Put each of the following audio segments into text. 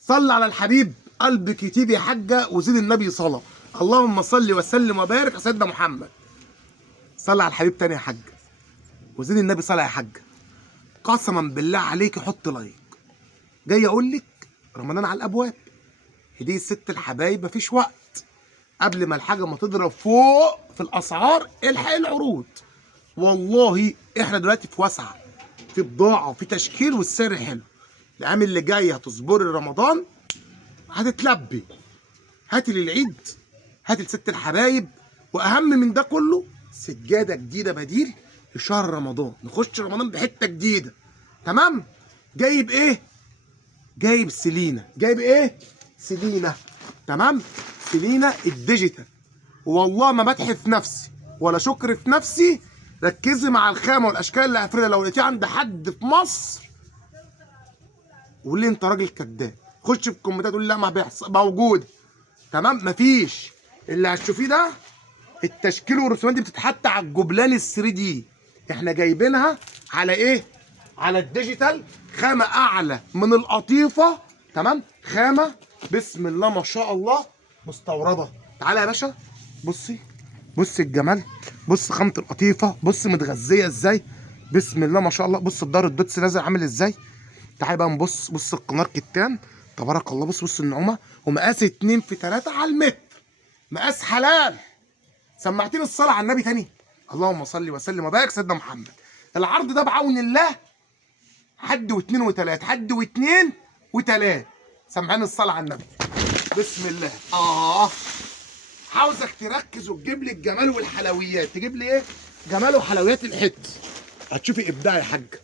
صل على الحبيب قلبك يطيب يا حاجه وزيد النبي صلاه. اللهم صل وسلم وبارك على سيدنا محمد. صل على الحبيب تاني يا حاج وزيد النبي صلاه يا حاج. قسما بالله عليك حط لايك. جاي اقول لك رمضان على الابواب، هديه ست الحبايب مفيش وقت. قبل ما الحاجه ما تضرب فوق في الاسعار الحق العروض. والله احنا دلوقتي في وسعه، في بضاعه وفي تشكيل والسعر حلو. الايام اللي جايه هتصبري رمضان هتتلبي. هاتي للعيد، هاتي لست الحبايب، واهم من ده كله سجاده جديده بديل لشهر رمضان. نخش رمضان بحته جديده. تمام. جايب ايه؟ جايب سيلينا. جايب ايه؟ سيلينا. تمام. سيلينا الديجيتال. والله ما بدحي في نفسي ولا شكر في نفسي. ركزي مع الخامه والاشكال اللي هفردها. لو لقيتيه عند حد في مصر قول لي انت راجل كذاب. خش في الكومنتات قول لي لا ما بيحصل موجود. تمام. مفيش. اللي هتشوفيه ده التشكيل والرسومات دي بتتحط على الجبلان ال 3 دي. احنا جايبينها على ايه؟ على الديجيتال. خامه اعلى من القطيفه. تمام. خامه بسم الله ما شاء الله مستورده. تعالى يا باشا بصي. بص الجمال. بص خامه القطيفه. بص متغذيه ازاي. بسم الله ما شاء الله. بص الدار الدوتس نازل عامل ازاي. تعالى بقى نبص. بص القنار كتان تبارك الله. بص النعومه. ومقاس 2 في 3 على المتر. مقاس حلال. سمعتني الصلاه على النبي تاني. اللهم صل وسلم وبارك سيدنا محمد. العرض ده بعون الله حد واثنين وثلاث. حد واثنين وثلاث. سمعاني الصلاه على النبي. بسم الله. عاوزك تركز وتجيب لي الجمال والحلويات. تجيب لي ايه؟ جمال وحلويات الحت. هتشوفي ابداع يا حاج.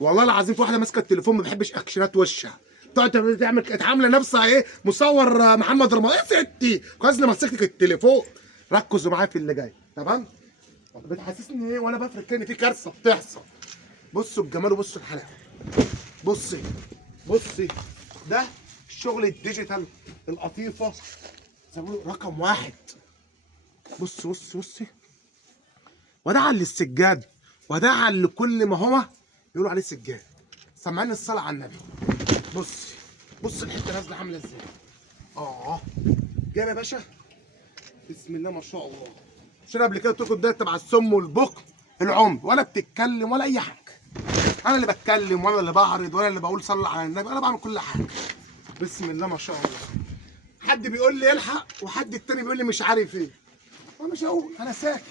والله العظيم في واحده ماسكه التليفون ما بحبش اكشنات وشها. تقعد تعمل كانت عامله نفسها ايه؟ مصور محمد رمضان. يا ستي كويس اني مسكتك التليفون. ركزوا معايا في اللي جاي. تمام؟ بتحسسني ايه وانا بفرق كان في كارثه بتحصل. بصوا الجمال وبصوا الحلاوه. بصي. بصي ده الشغل الديجيتال القطيفه زي ما بيقولوا رقم واحد. بصي. وداعا للسجاد وداعا لكل ما هو بيقولوا عليه سجاد. سمعني الصلاه على النبي. بص الحته نازله عامله ازاي. جايب يا باشا. بسم الله ما شاء الله. عشان قبل كده قلت لكم ده تبع السم والبكم العمر ولا بتتكلم ولا اي حاجه. انا اللي بتكلم وانا اللي بعرض وانا اللي بقول صلى على النبي. انا بعمل كل حاجه. بسم الله ما شاء الله. حد بيقول لي الحق وحد التاني بيقول لي مش عارف ايه. انا مش هقول. انا ساكت.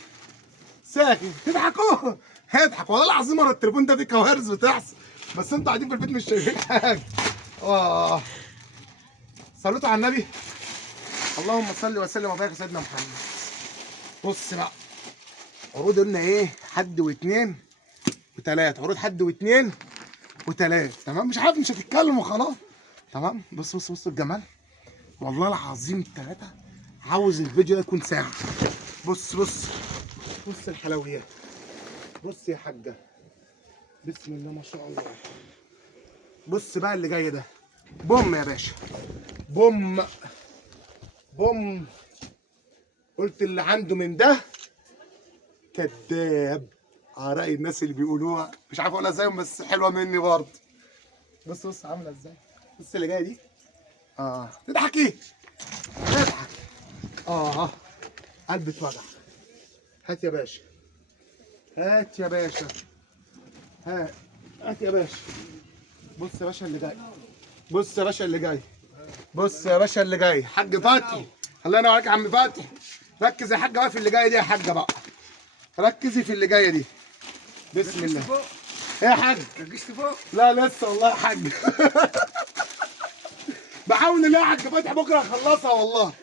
تضحكوا. هضحك والله العظيم. مره التليفون ده فيه كوارث بتحصل بس انتوا قاعدين في البيت مش شايفين حاجه. صليتوا على النبي. اللهم صل وسلم وبارك على سيدنا محمد. بص بقى عروض قلنا ايه؟ حد واثنين وثلاث. عروض حد واثنين وثلاث. تمام. مش عارف مش هتتكلم وخلاص. تمام. بص الجمال. والله العظيم ثلاثة. عاوز الفيديو ده يكون ساعة. بص الحلويات. بص يا حاجة. بسم الله ما شاء الله. بص بقى اللي جاي ده بوم يا باشا. بوم. قلت اللي عنده من ده كذاب على رأي الناس اللي بيقولوها. مش عارف اقولها زيهم بس حلوه مني برضه. بص عامله ازاي. بص اللي جايه دي. تضحك ايه؟ تضحك. قلبي اتوجع. هات يا باشا. هات يا باشا. بص يا باشا اللي جاي. حاج فتحي. الله ينور عليك يا عم فتحي. ركز يا حاجه بقى في اللي جايه دي يا حاجه بقى. ركزي في اللي جايه دي. بسم الله. ايه يا حاج؟ لا لسه والله يا حاج. بحاول ان يا حاج فتحي بكره اخلصها والله.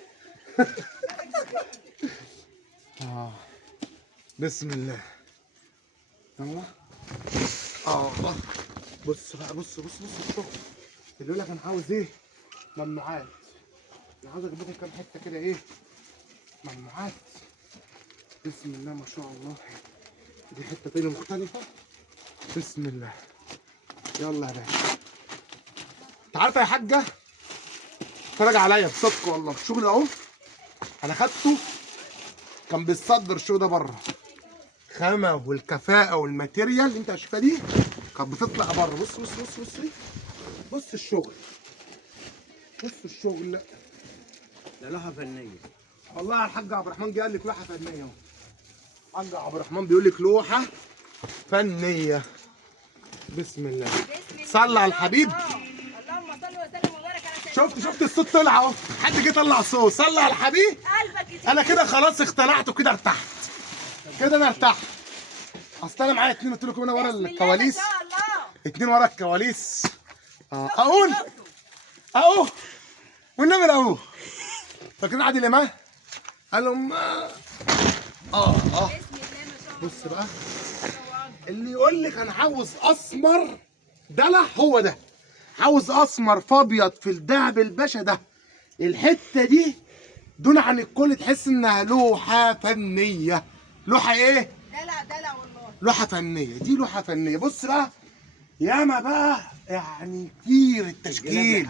بسم الله. يلا. بص الشغل اللي يقول لك انا عاوز ايه؟ ممنوعات. انا عاوز اجيب لكم كام حته كده ايه؟ ممنوعات. بسم الله ما شاء الله. دي حته تانية مختلفه. بسم الله. يلا يا باشا. انت عارفه يا حاجه اتفرج عليا بصدق والله. الشغل اهو انا خدته كان بيتصدر الشغل ده بره. خامه والكفاءه والماتيريال اللي انت شايفها دي كانت بتطلع بره. بص الشغل. بص الشغل ده لوحه فنيه. والله على الحاج عبد الرحمن جه قال لك لوحه فنيه اهو. الحاج عبد الرحمن بيقول لك لوحه فنيه. بسم الله. صلى على الحبيب. اللهم صل وسلم وبارك على سيدنا. شفت الصوت طلع اهو. حد جه طلع الصوت. صلى على الحبيب. قلبك انا كده خلاص اقتنعت وكده ارتحت. كده انا ارتحت. اصل انا معايا اتنين قلت لكم هنا ورا الكواليس. ما شاء الله. اتنين ورا الكواليس. اقول اهو والنبي اهو. فاكرين عادل امام؟ قال لهم بسم الله ما شاء الله. بص بقى اللي يقول لك انا عاوز اسمر دلع هو ده. عاوز اسمر فابيض في الدهب الباشا ده. الحته دي دون عن الكل تحس انها لوحه فنيه. لوحه ايه؟ دلع والله. لوحه فنيه. دي لوحه فنيه. بص بقى ياما بقى يعني كتير التشكيل.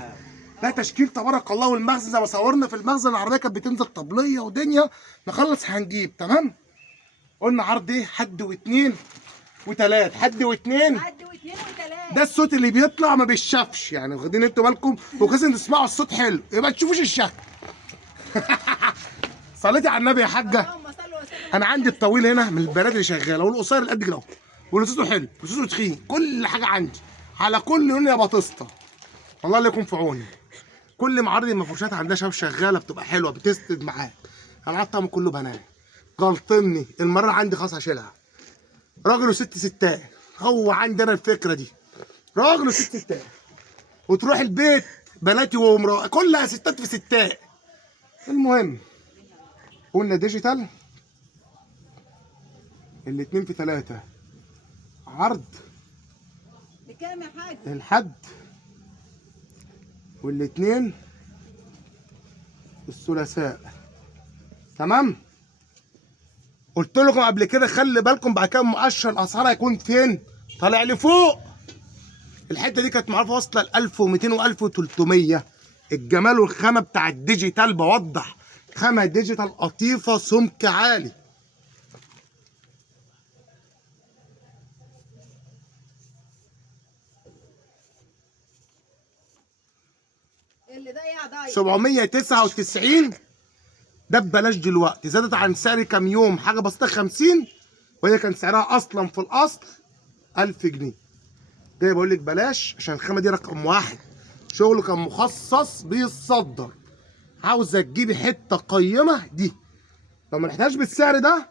لا تشكيل تبارك الله. والمخزن زي ما صورنا في المخزن العربيه كانت بتنزل طبليه ودنيا. نخلص هنجيب تمام. قلنا عرض ايه؟ حد واثنين وثلاث. حد واثنين. حد واثنين وثلاثه. ده الصوت اللي بيطلع ما بيشافش يعني. واخدين انتوا بالكم وكذا تسمعوا الصوت حلو يبقى تشوفوش الشكل. صليتي على النبي يا حاجه. اللهم صل وسلم. انا عندي الطويل هنا من البنات اللي شغاله والقصير اللي قد كده اهو. واللي صوته حلو وصوته تخين. كل حاجه عندي على كل لون يا بطسطه. والله اللي يكون في عوني. كل معارض المفروشات عندها شباب شغاله بتبقى حلوه بتسند معاك. انا قعدت طقم كله بنات. غلطني المره عندي خلاص هشيلها. راجل وست ستات. هو عندي انا الفكره دي. راجل وست ستات. وتروح البيت بناتي وامراه كلها ستات في ستات. المهم قلنا ديجيتال. الاتنين في تلاتة. عرض بكام يا حاج؟ الحد والاتنين الثلاثاء. تمام. قلت لكم قبل كده خلي بالكم بعد كده مؤشر الاسعار هيكون فين؟ طالع لفوق. الحته دي كانت معروفه واصله ل 1200 و1300. الجمال والخامه بتاع الديجيتال بوضح. خامه ديجيتال قطيفه سمك عالي. اللي ضيع ضيع. 799 ده ببلاش دلوقتي. زادت عن سعر كام يوم حاجه بسيطه 50. وهي كان سعرها اصلا في الاصل 1000 جنيه. جاي بقول لك بلاش عشان الخامه دي رقم واحد. شغله كان مخصص بيتصدر. عاوزه تجيبي حته قيمه دي. لو ما لحقتهاش بالسعر ده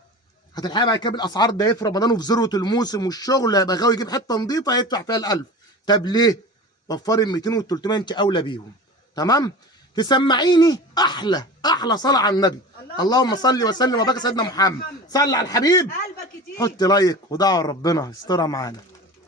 هتلحقي بعد كده بالاسعار ده في رمضان وفي ذروه الموسم والشغل هيبقى غاوي يجيب حته نظيفه هيدفع فيها ال 1000. طب ليه؟ وفري ال 200 وال 300 انت اولى بيهم. تمام؟ تسمعيني احلى صلاه على النبي. اللهم صل وسلم وبارك على سيدنا محمد. صل على الحبيب. قلبك كتير. حط لايك ودعوه ربنا يسترها معانا.